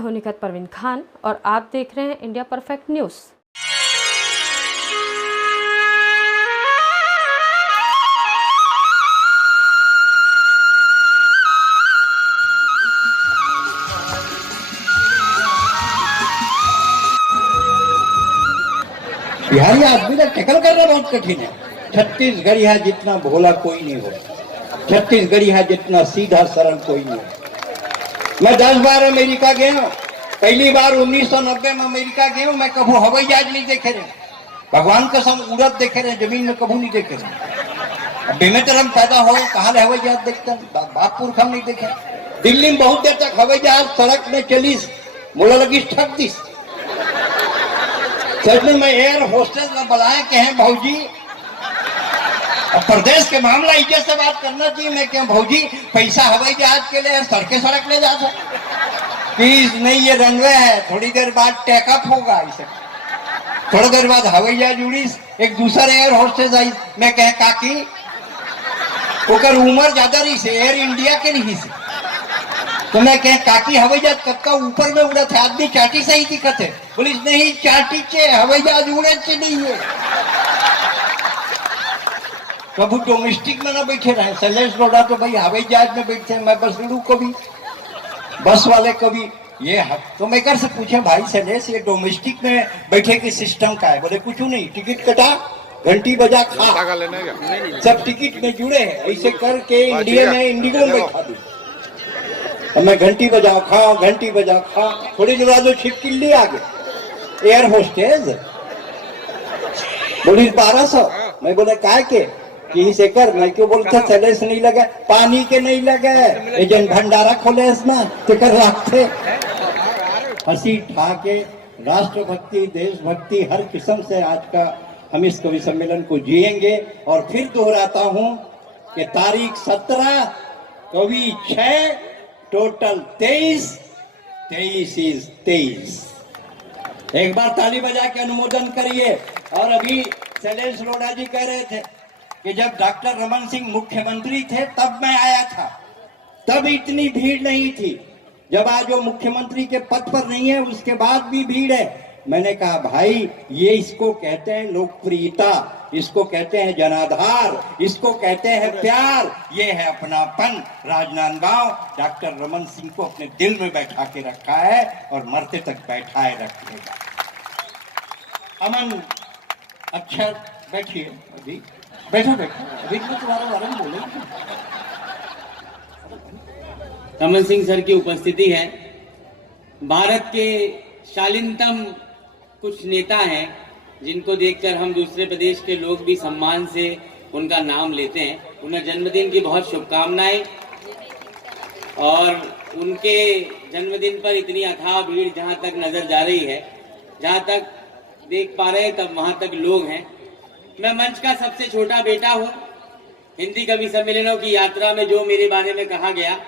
हूं निखत परवीन खान और आप देख रहे हैं इंडिया परफेक्ट न्यूज़। बिहारी आदमी का टैकल करना बहुत कठिन है। छत्तीसगढ़िया जितना भोला कोई नहीं हो, छत्तीसगढ़िया जितना सीधा सरल कोई नहीं हो। मैं 10 बार अमेरिका गया हूँ। पहली बार 1990 में अमेरिका गया हूँ। मैं कभी हवाई जहाज नहीं देखे रहे, भगवान कसम उड़द देखे रहे, जमीन में कभी नहीं देखे रहे। बेमेतरम पैदा हो कहा हवाई जहाज देखते हैं, बाप पुरखा नहीं देखे। दिल्ली में बहुत देर तक हवाई जहाज सड़क में चलीस, मोला लगी ठग दिस। सच में मैं एयर होस्टेस में बुलाए के हैं भौजी, अब प्रदेश के मामला इज्जत से बात करना चाहिए। मैं क्या भौजी पैसा हवाई जहाज के लिए सड़क ले जा सकते प्लीज नहीं, ये रनवे है, थोड़ी देर बाद टेकअप होगा। इसे थोड़ी देर बाद हवाई जहाज उड़ी, एक दूसरा एयर होस्टेस आई। मैं कह काकी ओकर उम्र ज्यादा रही से, एयर इंडिया के नहीं से। तो मैं कह काकी हवाई जहाज कब का ऊपर में उड़ा था, आदमी चाटी से ही दिक्कत है। पुलिस नहीं, चाटी चे हवाई जहाज उड़े चे नहीं है। कभी डोमेस्टिक में ना बैठे रहे। शैलेश लोढ़ा तो भाई हवाई जहाज में बैठते हैं, मैं बस उड़ू कभी, बस वाले कभी ये। तो मैं कर से पूछे भाई शैलेश ये डोमेस्टिक में बैठे के सिस्टम का है? बोले कुछ नहीं, टिकट कटा, घंटी बजा, खा, सब टिकट में जुड़े हैं। ऐसे करके इंडिया में इंडिगो में बैठा दूं। अब मैं घंटी बजाओ खाओ, घंटी बजाओ खाओ, थोड़ी देर बाद छिपकिल्ली आ गए एयर होस्टेस। बोली 1200। मैं बोले काय के कि से कर, मैं क्यों बोलता शैलेश नहीं लगा, पानी के नहीं लगा, एजेंट भंडारा खोले इसमें तो कर रखते। हंसी ठाके राष्ट्रभक्ति देशभक्ति हर किस्म से आज का हम इस कवि सम्मेलन को जिएंगे। और फिर दोहराता हूं कि तारीख 17, कवि 6, टोटल 23 इज 23। एक बार ताली बजा के अनुमोदन करिए। और अभी शैलेश लोढ़ा जी कह रहे थे कि जब डॉक्टर रमन सिंह मुख्यमंत्री थे तब मैं आया था, तब इतनी भीड़ नहीं थी। जब आज वो मुख्यमंत्री के पद पर नहीं है उसके बाद भी भीड़ है। मैंने कहा भाई ये इसको कहते हैं लोकप्रियता, इसको कहते हैं जनाधार, इसको कहते हैं प्यार, ये है अपनापन। राजनांदगांव डॉक्टर रमन सिंह को अपने दिल में बैठा के रखा है और मरते तक बैठाए रखेगा। अमन अक्षर बैठिए, अभी बैठो अभी तो तुम्हारे बारे में बोले। रमन सिंह सर की उपस्थिति है। भारत के शालीनतम कुछ नेता हैं जिनको देखकर हम दूसरे प्रदेश के लोग भी सम्मान से उनका नाम लेते हैं। उन्हें जन्मदिन की बहुत शुभकामनाएं। और उनके जन्मदिन पर इतनी अथाह भीड़ जहां तक नजर जा रही है, जहां तक देख पा रहे हैं तब वहां तक लोग हैं। मैं मंच का सबसे छोटा बेटा हूं। हिंदी कवि सम्मेलनों की यात्रा में जो मेरे बारे में कहा गया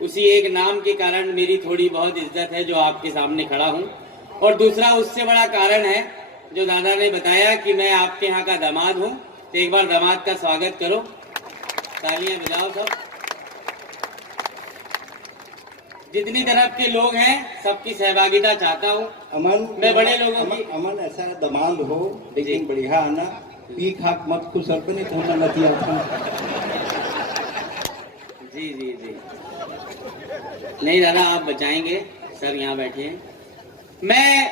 उसी एक नाम के कारण मेरी थोड़ी बहुत इज्जत है जो आपके सामने खड़ा हूं। और दूसरा उससे बड़ा कारण है जो दादा ने बताया कि मैं आपके यहाँ का दामाद हूँ। तो एक बार दामाद का स्वागत करो, तालियां बजाओ सब। जितनी तरफ के लोग हैं सबकी सहभागिता चाहता हूँ। अमन मैं बड़े लोगों की अमन ऐसा दामाद हो लेकिन बढ़िया आना, पी खाक मत खुश और नहीं तो नती जी जी जी नहीं दादा आप बचाएंगे। सर यहाँ बैठे हैं। मैं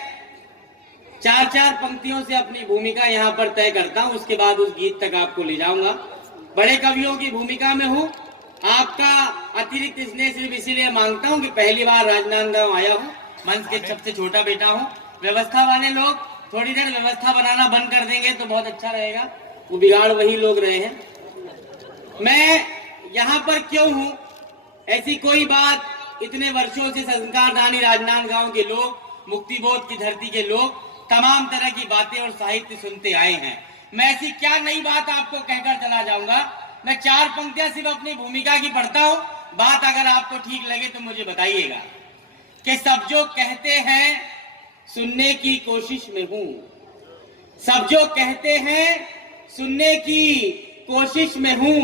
4 पंक्तियों से अपनी भूमिका यहाँ पर तय करता हूँ, उसके बाद उस गीत तक आपको ले जाऊंगा। बड़े कवियों की भूमिका में हूँ। आपका अतिरिक्त स्नेह सिर्फ इसीलिए मांगता हूँ कि पहली बार राजनांदगांव आया हूँ, मंच के सबसे छोटा बेटा हूँ। व्यवस्था वाले लोग थोड़ी देर व्यवस्था बनाना बंद कर देंगे तो बहुत अच्छा रहेगा, वो बिगाड़ वही लोग रहे हैं। मैं यहाँ पर क्यों हूँ, ऐसी कोई बात, इतने वर्षों से संस्कारदानी राजनांदगांव के लोग, मुक्तिबोध की धरती के लोग तमाम तरह की बातें और साहित्य सुनते आए हैं। मैं ऐसी क्या नई बात आपको कहकर चला जाऊंगा। मैं 4 पंक्तियां सिर्फ अपनी भूमिका की पढ़ता हूं, बात अगर आपको ठीक लगे तो मुझे बताइएगा। कि सब जो कहते हैं सुनने की कोशिश में हूं, सब जो कहते हैं सुनने की कोशिश में हूं,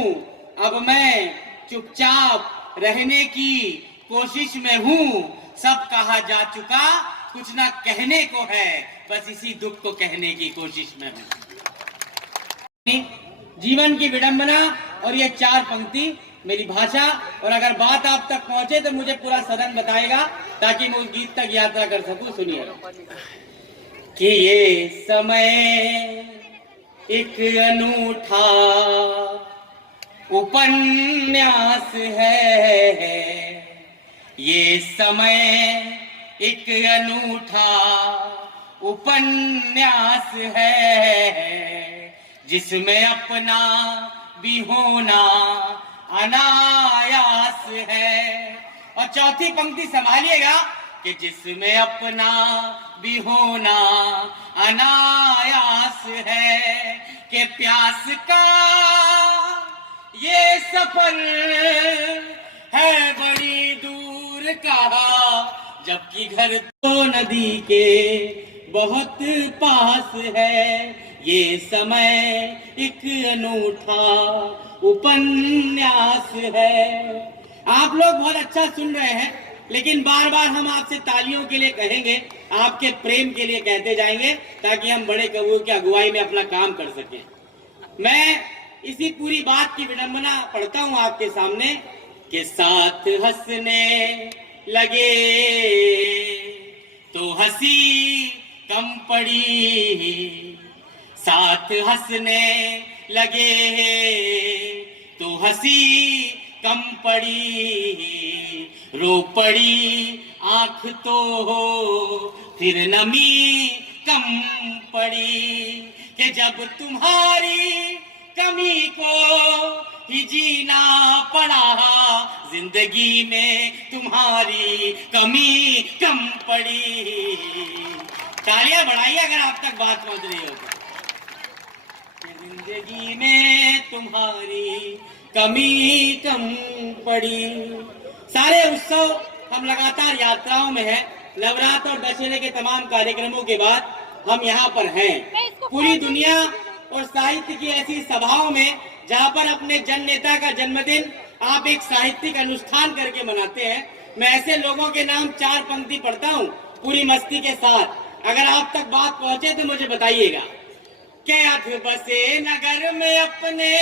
अब मैं चुपचाप रहने की कोशिश में हूं। सब कहा जा चुका, कुछ ना कहने को है, बस इसी दुख को कहने की कोशिश में हूं। जीवन की विडंबना और ये 4 पंक्ति मेरी भाषा, और अगर बात आप तक पहुंचे तो मुझे पूरा सदन बताएगा ताकि मैं उस गीत तक यात्रा कर सकूं। सुनिए कि ये समय एक अनूठा उपन्यास है, ये समय एक अनूठा उपन्यास है, जिसमें अपना भी होना अनायास है। और चौथी पंक्ति संभालिएगा कि जिसमें अपना भी होना अनायास है, कि प्यास का ये सफर है बड़ी दूर का, जबकि घर तो नदी के बहुत पास है। ये समय एक अनूठा उपन्यास है। आप लोग बहुत अच्छा सुन रहे हैं, लेकिन बार बार हम आपसे तालियों के लिए कहेंगे, आपके प्रेम के लिए कहते जाएंगे, ताकि हम बड़े कवियों की अगुवाई में अपना काम कर सकें। मैं इसी पूरी बात की विडंबना पढ़ता हूं आपके सामने कि साथ हंसने लगे तो हंसी कम पड़ी, साथ हंसने लगे तो हंसी कम पड़ी, रो पड़ी आंख तो फिर नमी कम पड़ी, कि जब तुम्हारी कमी को ही जीना पड़ा, जिंदगी में तुम्हारी कमी कम पड़ी। तालियां बढ़ाइए अगर आप तक बात पहुंच रही हो तो। जिंदगी में तुम्हारी कमी कम पड़ी। सारे उत्सव हम लगातार यात्राओं में हैं। नवरात्र और दशहरे के तमाम कार्यक्रमों के बाद हम यहाँ पर हैं। पूरी दुनिया और साहित्य की ऐसी सभाओं में जहाँ पर अपने जन नेता का जन्मदिन आप एक साहित्यिक अनुष्ठान करके मनाते हैं, मैं ऐसे लोगों के नाम 4 पंक्ति पढ़ता हूँ पूरी मस्ती के साथ। अगर आप तक बात पहुंचे तो मुझे बताइएगा। के अध बसे नगर में अपने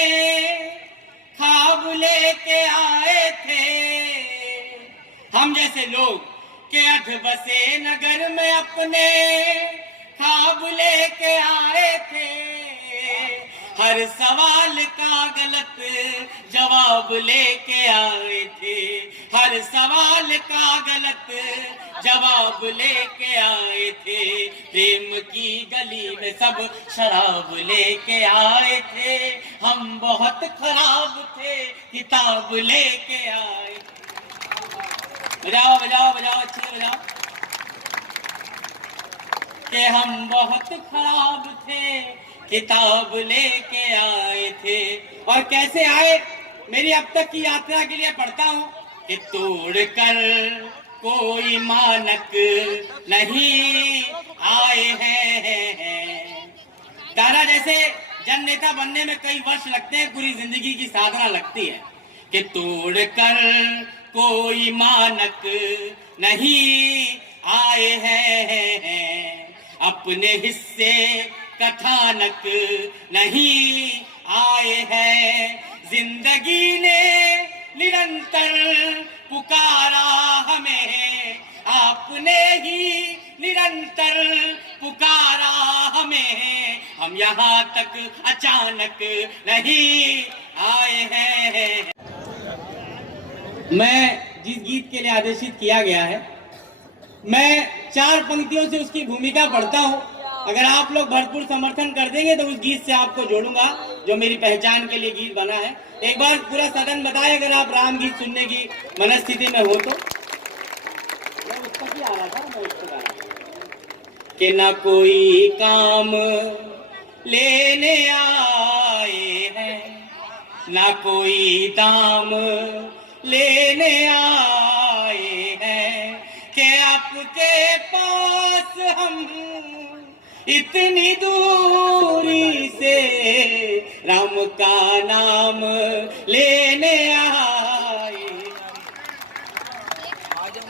ख्वाब लेके आए थे हम जैसे लोग, के अध बसे नगर में अपने ख्वाब लेके आए थे, हर सवाल का गलत जवाब लेके आए थे, हर सवाल का गलत जवाब लेके आए थे, प्रेम की गली में सब शराब लेके आए थे, हम बहुत खराब थे किताब लेके आए। बजाओ बजाओ बजाओ, अच्छे बजाओ। कि हम बहुत खराब थे किताब लेके आए थे। और कैसे आए, मेरी अब तक की यात्रा के लिए पढ़ता हूँ कि तोड़ कर कोई मानक नहीं आए हैं। दादा जैसे जन नेता बनने में कई वर्ष लगते हैं, पूरी जिंदगी की साधना लगती है, कि तोड़ कर कोई मानक नहीं आए हैं, अपने हिस्से कथानक नहीं आए हैं, जिंदगी ने निरंतर पुकारा हमें, आपने ही निरंतर पुकारा हमें, हम यहाँ तक अचानक नहीं आए हैं। मैं जिस गीत के लिए आदेशित किया गया है, मैं 4 पंक्तियों से उसकी भूमिका पढ़ता हूँ। अगर आप लोग भरपूर समर्थन कर देंगे तो उस गीत से आपको जोड़ूंगा जो मेरी पहचान के लिए गीत बना है। एक बार पूरा सदन बताए अगर आप राम गीत सुनने की मनस्थिति में हो तो। आ रहा था कि न कोई काम लेने आए हैं, न कोई दाम लेने आए हैं, कि आपके पास हम इतनी दूरी से राम का नाम लेने आए।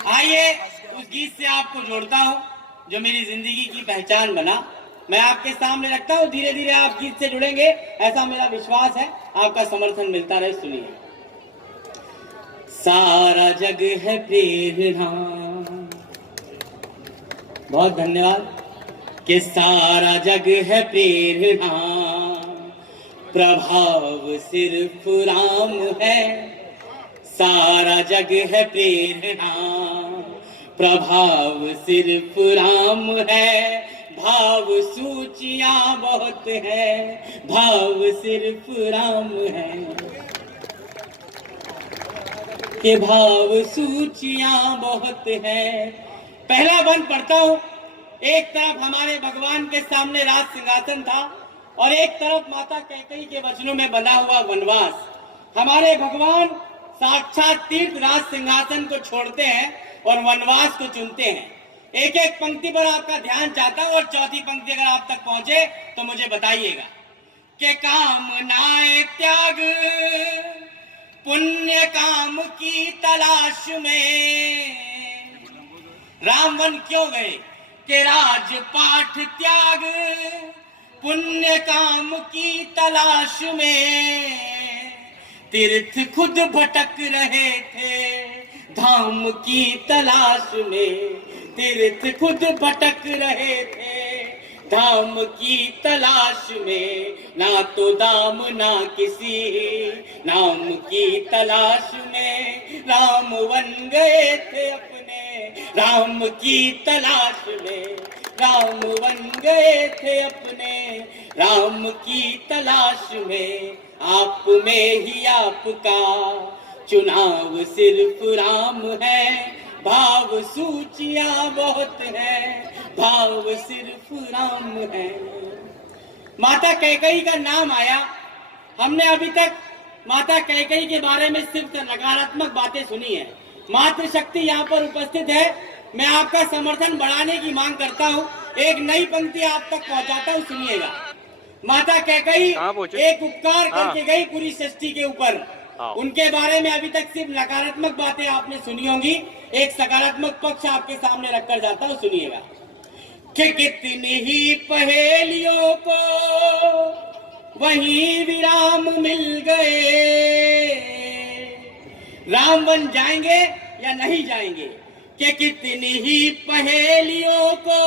आइए गीत से आपको जोड़ता हूँ जो मेरी जिंदगी की पहचान बना। मैं आपके सामने रखता हूँ, धीरे धीरे आप गीत से जुड़ेंगे, ऐसा मेरा विश्वास है। आपका समर्थन मिलता रहे। सुनिए। सारा जग है प्रेरणा, बहुत धन्यवाद। कि सारा जग है प्रेरणा, प्रभाव सिर्फ राम है। सारा जग है प्रेरणा, प्रभाव सिर्फ राम है। भाव सूचियां बहुत है, भाव सिर्फ राम है। के भाव सूचियां बहुत है। पहला बंद पढ़ता हूं। एक तरफ हमारे भगवान के सामने राज सिंहासन था और एक तरफ माता कैकेयी के वचनों में बंधा हुआ वनवास। हमारे भगवान साक्षात तीर्थ राज सिंहासन को छोड़ते हैं और वनवास को चुनते हैं। एक एक पंक्ति पर आपका ध्यान चाहता हूं और चौथी पंक्ति अगर आप तक पहुंचे तो मुझे बताइएगा। कि कामनाएं त्याग पुण्य काम की तलाश में राम वन क्यों गए? कि राजपाठ त्याग पुण्य काम की तलाश में तीर्थ खुद भटक रहे थे धाम की तलाश में। तीर्थ खुद भटक रहे थे धाम की तलाश में। ना तो दाम ना किसी नाम की तलाश में राम वन गए थे अपने राम की तलाश में। राम वन गए थे अपने राम की तलाश में। आप में ही आपका चुनाव सिर्फ राम है। भाव सूचियां बहुत है, भाव सिर्फ राम है। माता कैकेयी का नाम आया। हमने अभी तक माता कैकेयी के बारे में सिर्फ नकारात्मक बातें सुनी है। मातृशक्ति यहाँ पर उपस्थित है। मैं आपका समर्थन बढ़ाने की मांग करता हूँ। एक नई पंक्ति आप तक पहुँचाता हूँ, सुनिएगा। माता कैकेयी एक उपकार करके गई पूरी सृष्टि के ऊपर। उनके बारे में अभी तक सिर्फ नकारात्मक बातें आपने सुनी होंगी। एक सकारात्मक पक्ष आपके सामने रखकर जाता हूँ, सुनिएगा। कि कितनी ही पहेलियों को वहीं विराम मिल गए। राम वन जाएंगे या नहीं जाएंगे? कि कितनी ही पहेलियों को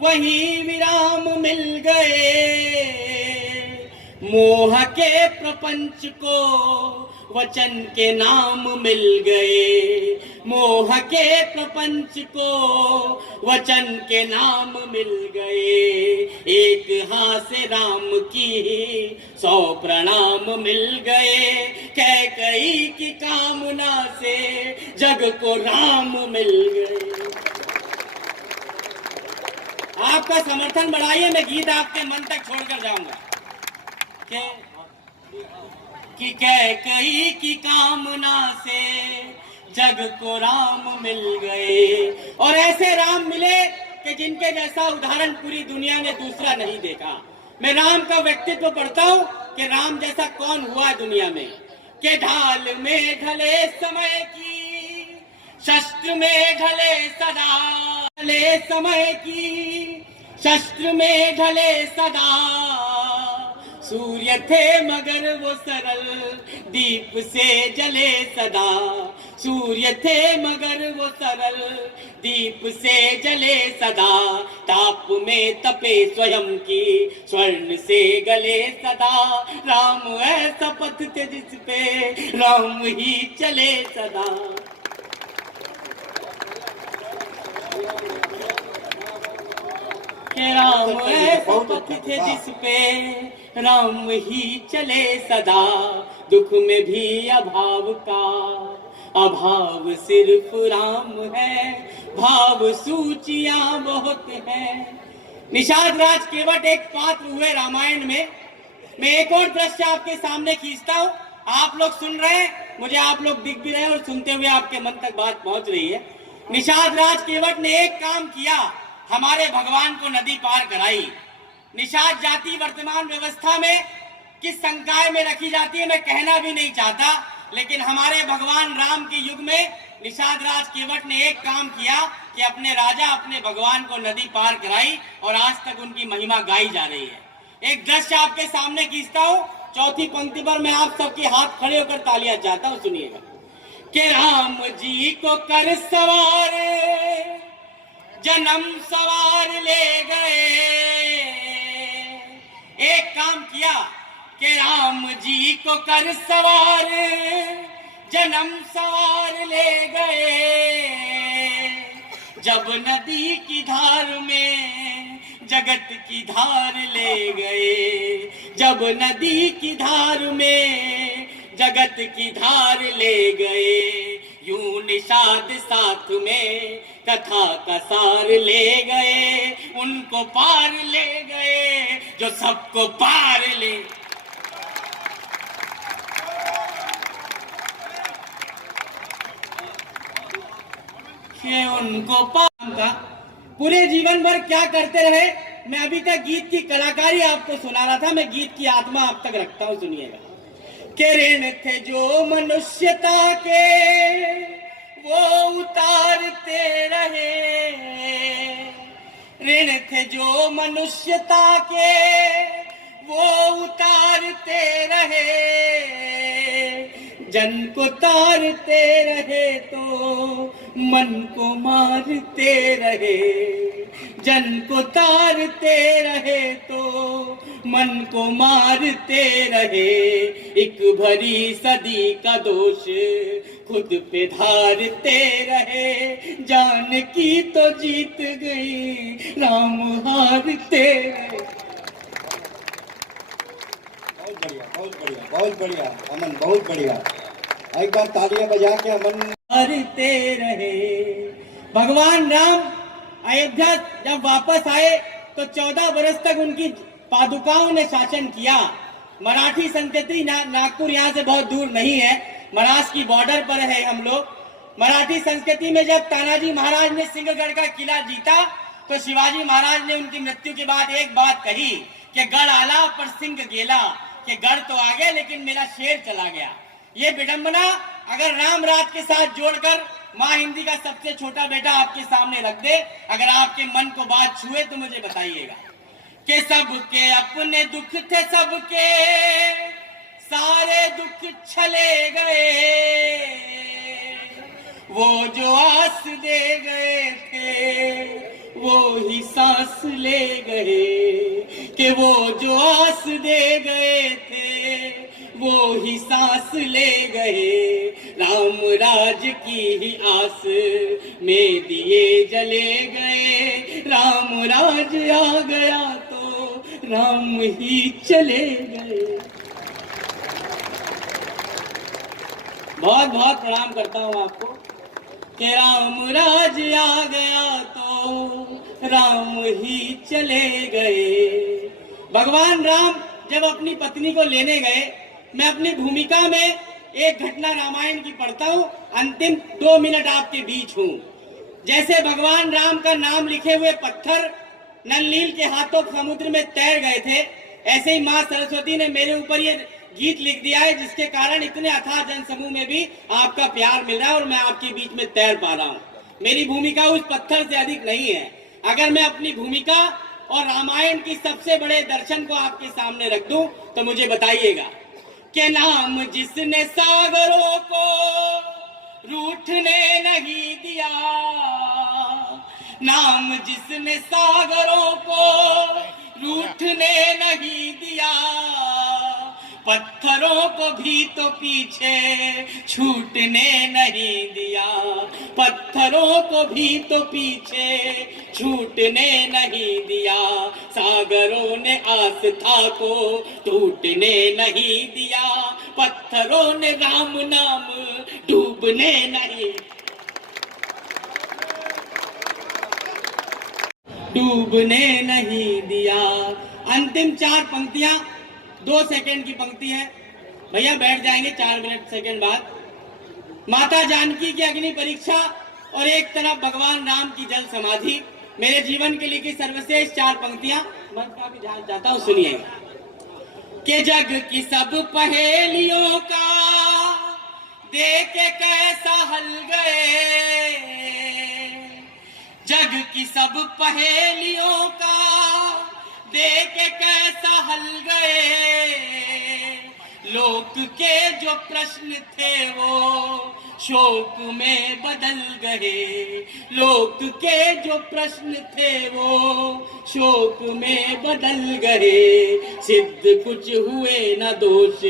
वहीं विराम मिल गए। मोह के प्रपंच को वचन के नाम मिल गए। मोह के प्रपंच को वचन के नाम मिल गए। एक हाथ से राम की 100 प्रणाम मिल गए। कैकेयी की कामना से जग को राम मिल गए। आपका समर्थन बढ़ाइए, मैं गीत आपके मन तक छोड़कर जाऊंगा। कि कैकेयी की कामना से जग को राम मिल गए। और ऐसे राम मिले कि जिनके जैसा उदाहरण पूरी दुनिया ने दूसरा नहीं देखा। मैं राम का व्यक्तित्व पढ़ता हूँ कि राम जैसा कौन हुआ है दुनिया में। कि ढाल में ढले समय की शस्त्र में ढले सदा। ढले समय की शस्त्र में ढले सदा। सूर्य थे मगर वो सरल दीप से जले सदा। सूर्य थे मगर वो सरल दीप से जले सदा। ताप में तपे स्वयं की स्वर्ण से गले सदा। राम ऐसा पथ थे जिस पे राम ही चले सदा। के राम ऐसा पथ थे जिस पे राम ही चले सदा। दुख में भी अभाव का अभाव सिर्फ राम है। भाव सूचियां बहुत है। निषाद राज केवट एक पात्र हुए रामायण में। मैं एक और दृश्य आपके सामने खींचता हूँ। आप लोग सुन रहे हैं, मुझे आप लोग दिख भी रहे हैं और सुनते हुए आपके मन तक बात पहुंच रही है। निषाद राज केवट ने एक काम किया, हमारे भगवान को नदी पार कराई। निषाद जाति वर्तमान व्यवस्था में किस संकाय में रखी जाती है मैं कहना भी नहीं चाहता, लेकिन हमारे भगवान राम के युग में निषाद राज केवट ने एक काम किया कि अपने राजा अपने भगवान को नदी पार कराई और आज तक उनकी महिमा गाई जा रही है। एक दृश्य आपके सामने खींचता हूँ, चौथी पंक्ति पर मैं आप सबके हाथ खड़े होकर तालियां चाहता हूँ, सुनिएगा। कि राम जी को कर सवार जन्म सवार ले गए। एक काम किया कि राम जी को कर सवार जन्म सवार ले गए। जब नदी की धार में जगत की धार ले गए। जब नदी की धार में जगत की धार ले गए। यूं निषाद साथ में कथा का सार ले गए। उनको पार ले गए जो सबको पार ले। उनको पार का पूरे जीवन भर क्या करते रहे। मैं अभी तक गीत की कलाकारी आपको सुना रहा था, मैं गीत की आत्मा आप तक रखता हूं, सुनिएगा। के ऋण थे जो मनुष्यता के वो उतारते रहे। ऋण थे जो मनुष्यता के वो उतारते रहे। जन को तारते रहे तो मन को मारते रहे। जन को तारते रहे तो मन को मारते रहे। एक भरी सदी का दोष खुद पे धारते रहे। जान की तो जीत गई राम हारते रहे। बहुत बढ़िया, बहुत बढ़िया, बहुत बढ़िया अमन, बहुत बढ़िया। एक बार तालियां बजा के अमन हारते रहे। भगवान राम अयोध्या जब वापस आए तो 14 वर्ष तक उनकी पादुकाओं ने शासन किया। मराठी संस्कृति नागपुर यहाँ से बहुत दूर नहीं है, महाराष्ट्र की बॉर्डर पर है हम लोग। मराठी संस्कृति में जब तानाजी महाराज ने सिंहगढ़ का किला जीता तो शिवाजी महाराज ने उनकी मृत्यु के बाद एक बात कही कि गढ़ आला पर सिंह गेला। कि गढ़ तो आ गया लेकिन मेरा शेर चला गया। ये विडंबना अगर राम राज के साथ जोड़कर माँ हिंदी का सबसे छोटा बेटा आपके सामने रख दे, अगर आपके मन को बात छुए तो मुझे बताइएगा। कि सबके अपने दुख थे, सबके सारे दुख छले गए। वो जो आस दे गए थे वो ही सांस ले गए। कि वो जो आस दे गए थे वो ही सांस ले गए। राम राज की ही आस में दिए जले गए। राम राज आ गया तो राम ही चले गए। बहुत बहुत प्रणाम करता हूँ आपको। कि राम राज आ गया तो राम ही चले गए। भगवान राम जब अपनी पत्नी को लेने गए, मैं अपनी भूमिका में एक घटना रामायण की पढ़ता हूँ, अंतिम 2 मिनट आपके बीच हूँ। जैसे भगवान राम का नाम लिखे हुए पत्थर नल नील के हाथों समुद्र में तैर गए थे, ऐसे ही माँ सरस्वती ने मेरे ऊपर ये गीत लिख दिया है, जिसके कारण इतने अथाह जन समूह में भी आपका प्यार मिल रहा है और मैं आपके बीच में तैर पा रहा हूँ। मेरी भूमिका उस पत्थर से अधिक नहीं है। अगर मैं अपनी भूमिका और रामायण की सबसे बड़े दर्शन को आपके सामने रख दूं तो मुझे बताइएगा। कि नाम जिसने सागरों को रूठने नहीं दिया। नाम जिसने सागरों को रूठने नहीं दिया। पत्थरों को भी तो पीछे छूटने नहीं दिया। पत्थरों को भी तो पीछे छूटने नहीं दिया। सागरों ने आस्था को टूटने नहीं दिया। पत्थरों ने राम नाम डूबने नहीं दिया। अंतिम 4 पंक्तियां 2 सेकंड की पंक्ति है, भैया बैठ जाएंगे 4 मिनट सेकंड बाद। माता जानकी की अग्नि परीक्षा और एक तरफ भगवान राम की जल समाधि, मेरे जीवन के लिए की सर्वश्रेष्ठ 4 पंक्तियां मैं काफी ध्यान चाहता हूँ, सुनिएगा। कि जग की सब पहेलियों का देके कैसा हल गए, जग की सब पहेलियों का देख के कैसा हल गए, लोक के जो प्रश्न थे वो शोक में बदल गए, लोक के जो प्रश्न थे वो शोक में बदल गए, सिद्ध कुछ हुए न दोष,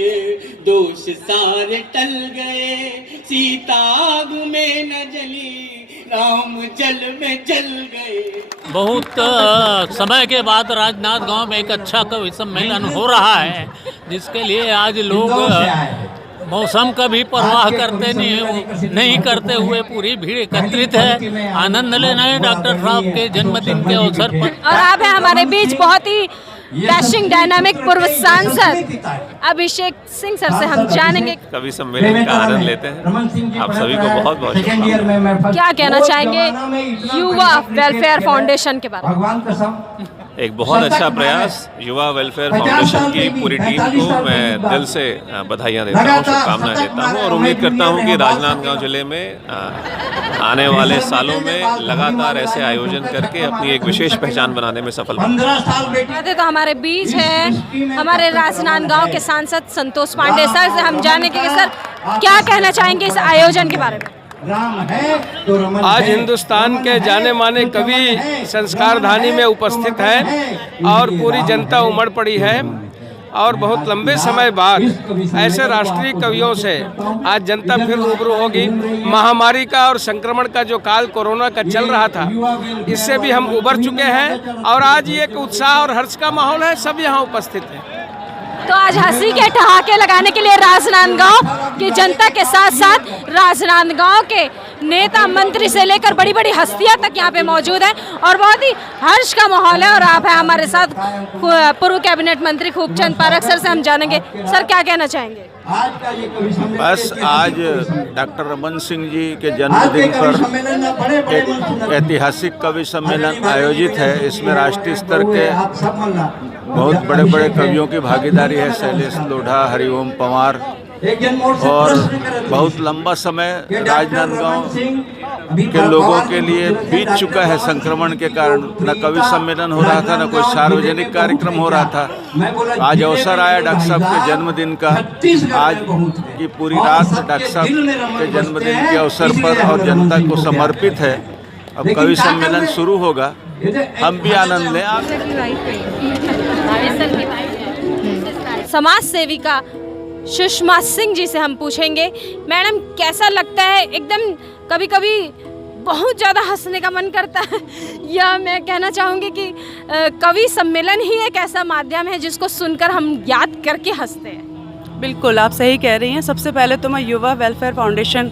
दोष सारे टल गए, सीता आग में न जली, राम जल में जल गए। बहुत समय के बाद राजनांदगांव में एक अच्छा कवि सम्मेलन हो रहा है, जिसके लिए आज लोग मौसम का भी परवाह करते नहीं करते हुए पूरी भीड़ एकत्रित है, आनंद लेना है डॉक्टर साहब के जन्मदिन के अवसर पर। और आप हैं हमारे बीच बहुत ही डैशिंग डायनामिक पूर्व सांसद अभिषेक सिंह सर से हम जानेंगे कवि सम्मेलन का आनंद लेते हैं। आप सभी को बहुत बहुत शुभकामनाएं। क्या कहना चाहेंगे युवा वेलफेयर फाउंडेशन के बारे में? एक बहुत अच्छा प्रयास युवा वेलफेयर फाउंडेशन की पूरी टीम को मैं दिल से बधाइयाँ देता हूँ, शुभकामनाएं देता हूँ और उम्मीद करता हूँ कि राजनांदगांव जिले में आने वाले सालों में लगातार ऐसे आयोजन करके अपनी एक विशेष पहचान बनाने में सफल बने। तो हमारे बीच है हमारे राजनांदगांव के सांसद संतोष पांडे सर से हम जानेंगे कि सर क्या कहना चाहेंगे इस आयोजन के बारे में। आज हिंदुस्तान के जाने माने कवि संस्कारधानी में उपस्थित हैं और पूरी जनता उमड़ पड़ी है और बहुत लंबे समय बाद ऐसे राष्ट्रीय कवियों से आज जनता फिर रूबरू होगी। महामारी का और संक्रमण का जो काल कोरोना का चल रहा था, इससे भी हम उबर चुके हैं और आज ये एक उत्साह और हर्ष का माहौल है, सब यहाँ उपस्थित हैं। तो आज हंसी के ठहाके लगाने के लिए राजनांदगांव की जनता के साथ साथ राजनांदगांव के नेता मंत्री से लेकर बड़ी बड़ी हस्तियां तक यहाँ पे मौजूद हैं और बहुत ही हर्ष का माहौल है। और आप हैं हमारे साथ पूर्व कैबिनेट मंत्री खूबचंद पारख सर से हम जानेंगे, सर क्या कहना चाहेंगे? बस आज डॉक्टर रमन सिंह जी के जन्मदिन पर एक ऐतिहासिक कवि सम्मेलन आयोजित है। इसमें राष्ट्रीय स्तर के बहुत बड़े बड़े कवियों की भागीदारी है, शैलेश लोढ़ा, हरिओम पंवार, और बहुत लंबा समय राजनांदगांव के लोगों के लिए बीत चुका है संक्रमण के कारण। न कवि सम्मेलन हो रहा था, न कोई सार्वजनिक कार्यक्रम हो रहा था। आज अवसर आया डॉक्टर साहब के जन्मदिन का। आज की पूरी रात डॉक्टर साहब के जन्मदिन के अवसर पर और जनता को समर्पित है। अब कवि सम्मेलन शुरू होगा, हम भी आनंद लें। समाज सेविका सुषमा सिंह जी से हम पूछेंगे, मैडम कैसा लगता है? एकदम कभी कभी बहुत ज़्यादा हंसने का मन करता है, या मैं कहना चाहूँगी कि कवि सम्मेलन ही एक ऐसा माध्यम है जिसको सुनकर हम याद करके हंसते हैं। बिल्कुल, आप सही कह रही हैं। सबसे पहले तो मैं युवा वेलफेयर फाउंडेशन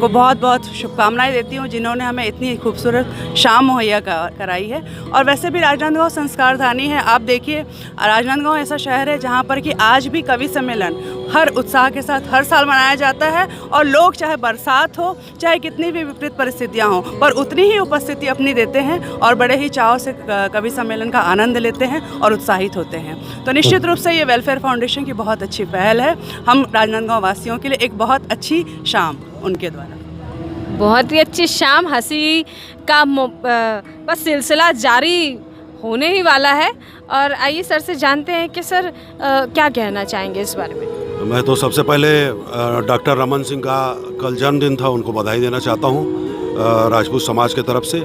को बहुत बहुत शुभकामनाएं देती हूँ, जिन्होंने हमें इतनी खूबसूरत शाम मुहैया कराई है। और वैसे भी राजनांदगांव संस्कारधानी है। आप देखिए, राजनांदगांव ऐसा शहर है जहाँ पर कि आज भी कवि सम्मेलन हर उत्साह के साथ हर साल मनाया जाता है और लोग चाहे बरसात हो, चाहे कितनी भी विपरीत परिस्थितियाँ हों, पर उतनी ही उपस्थिति अपनी देते हैं और बड़े ही चाव से कवि सम्मेलन का आनंद लेते हैं और उत्साहित होते हैं। तो निश्चित रूप से ये वेलफेयर फाउंडेशन की बहुत अच्छी पहल है। हम राजनांदगांव वासियों के लिए एक बहुत अच्छी शाम उनके द्वारा, बहुत ही अच्छी शाम, हंसी का बस सिलसिला जारी होने ही वाला है। और आइए सर से जानते हैं कि सर क्या कहना चाहेंगे इस बारे में। मैं तो सबसे पहले डॉक्टर रमन सिंह का कल जन्मदिन था, उनको बधाई देना चाहता हूँ राजपूत समाज के तरफ से।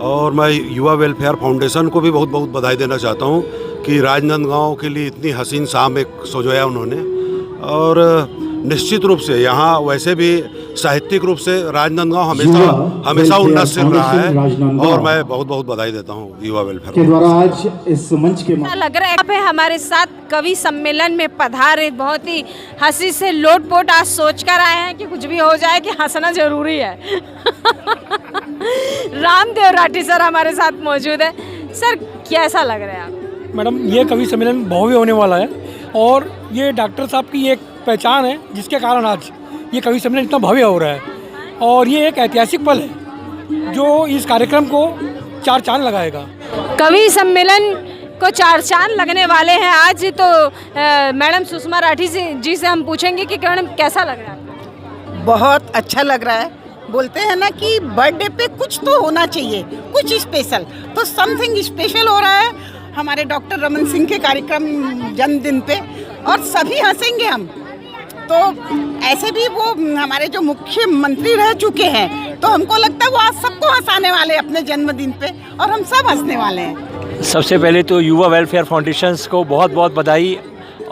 और मैं युवा वेलफेयर फाउंडेशन को भी बहुत बहुत बधाई देना चाहता हूँ कि राजनांदगांव के लिए इतनी हसीन शाम एक सजोया उन्होंने। और निश्चित रूप से यहाँ वैसे भी साहित्यिक रूप से राजनांदगांव हमेशा उन्नतशील रहा है और मैं बहुत बहुत बधाई देता हूँ युवा वेलफेयर के द्वारा आज इस मंच के लग रहा है आप हमारे साथ कवि सम्मेलन में पधारे, बहुत ही हंसी से लोटपोट आज सोच कर आए हैं कि कुछ भी हो जाए कि हंसना जरूरी है। रामदेव राठी सर हमारे साथ मौजूद है। सर कैसा लग रहा है आप? मैडम, ये कवि सम्मेलन भव्य होने वाला है और ये डॉक्टर साहब की एक पहचान है जिसके कारण आज ये कवि सम्मेलन इतना भव्य हो रहा है। और ये एक ऐतिहासिक पल है जो इस कार्यक्रम को चार चांद लगाएगा। कवि सम्मेलन को चार चांद लगने वाले हैं आज। तो मैडम सुषमा राठी जी से हम पूछेंगे कि मैडम कैसा लग रहा है? बहुत अच्छा लग रहा है। बोलते हैं ना कि बर्थडे पे कुछ तो होना चाहिए, कुछ स्पेशल, तो समथिंग स्पेशल हो रहा है हमारे डॉक्टर रमन सिंह के कार्यक्रम जन्मदिन पे, और सभी हंसेंगे हम। तो ऐसे भी वो हमारे जो मुख्यमंत्री रह चुके हैं, तो हमको लगता है वो आज सबको हंसाने वाले हैं अपने जन्मदिन पे, और हम सब हंसने वाले हैं। सबसे पहले तो युवा वेलफेयर फाउंडेशंस को बहुत बहुत बधाई,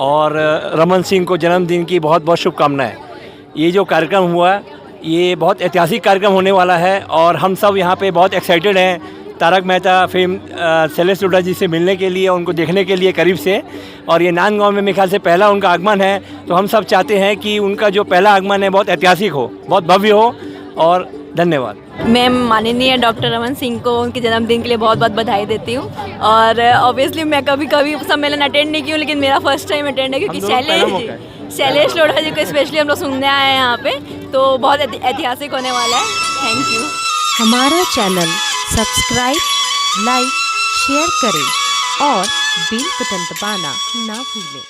और रमन सिंह को जन्मदिन की बहुत बहुत शुभकामनाएं। ये जो कार्यक्रम हुआ, ये बहुत ऐतिहासिक कार्यक्रम होने वाला है, और हम सब यहाँ पे बहुत एक्साइटेड हैं तारक मेहता फेम शैलेश लोढ़ा जी से मिलने के लिए, उनको देखने के लिए करीब से। और ये नांदगांव में मेरे ख्याल से पहला उनका आगमन है, तो हम सब चाहते हैं कि उनका जो पहला आगमन है बहुत ऐतिहासिक हो, बहुत भव्य हो। और धन्यवाद। मैं माननीय डॉक्टर रमन सिंह को उनके जन्मदिन के लिए बहुत बहुत बधाई देती हूँ। और ऑब्वियसली मैं कभी सम्मेलन अटेंड नहीं की हूँ, लेकिन मेरा फर्स्ट टाइम अटेंड है, क्योंकि शैलेश लोढ़ा जी को स्पेशली हम लोग सुनने आए हैं यहाँ पे, तो बहुत ऐतिहासिक होने वाला है। Thank you. हमारा चैनल सब्सक्राइब, लाइक, शेयर करें और बेल बटन दबाना ना भूलें।